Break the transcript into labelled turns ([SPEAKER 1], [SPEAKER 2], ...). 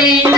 [SPEAKER 1] করি